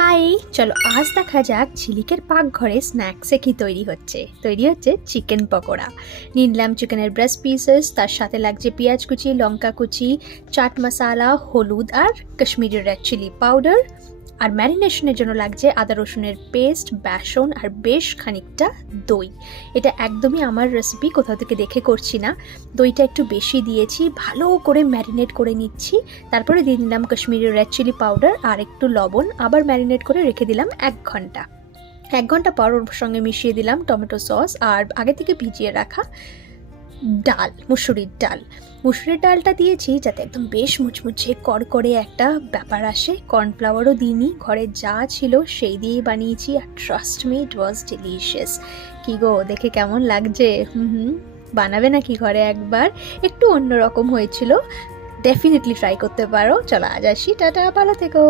High, চলো আজ দেখা যাক ঝিলিকের পাকঘরে স্ন্যাক্সে কি তৈরি হচ্ছে চিকেন পকোড়া। নিলাম চিকেনের ব্রেস্ট পিসেস, তার সাথে লাগছে পেঁয়াজ কুচি, লঙ্কা কুচি, চাট মশলা, হলুদ আর কাশ্মীরি রেড চিলি পাউডার। আর ম্যারিনেশনের জন্য লাগছে আদা রসুনের পেস্ট, বেসন আর বেশ খানিকটা দই। এটা একদমই আমার রেসিপি, কোথাও থেকে দেখে করছি না। দইটা একটু বেশি দিয়েছি, ভালো করে ম্যারিনেট করে নিচ্ছি। তারপরে দিয়ে দিলাম কাশ্মীরি রেড চিলি পাউডার আর একটু লবণ, আবার ম্যারিনেট করে রেখে দিলাম 1 ঘন্টা। 1 ঘন্টা পর ওর সঙ্গে মিশিয়ে দিলাম টমেটো সস আর আগে থেকে ভিজিয়ে রাখা ডাল, মুসুরির ডালটা দিয়েছি যাতে একদম বেশ মুচমুচে করকরে একটা ব্যাপার আসে। কর্নফ্লাওয়ারও দিইনি, ঘরে যা ছিল সেই দিয়েই বানিয়েছি আর trust me, it was delicious. কি গো, দেখে কেমন লাগছে? বানাবে নাকি ঘরে একবার? একটু অন্যরকম হয়েছিল, ডেফিনেটলি ট্রাই করতে পারো। চলো আজ আসি, টাটা, ভালো থেকো।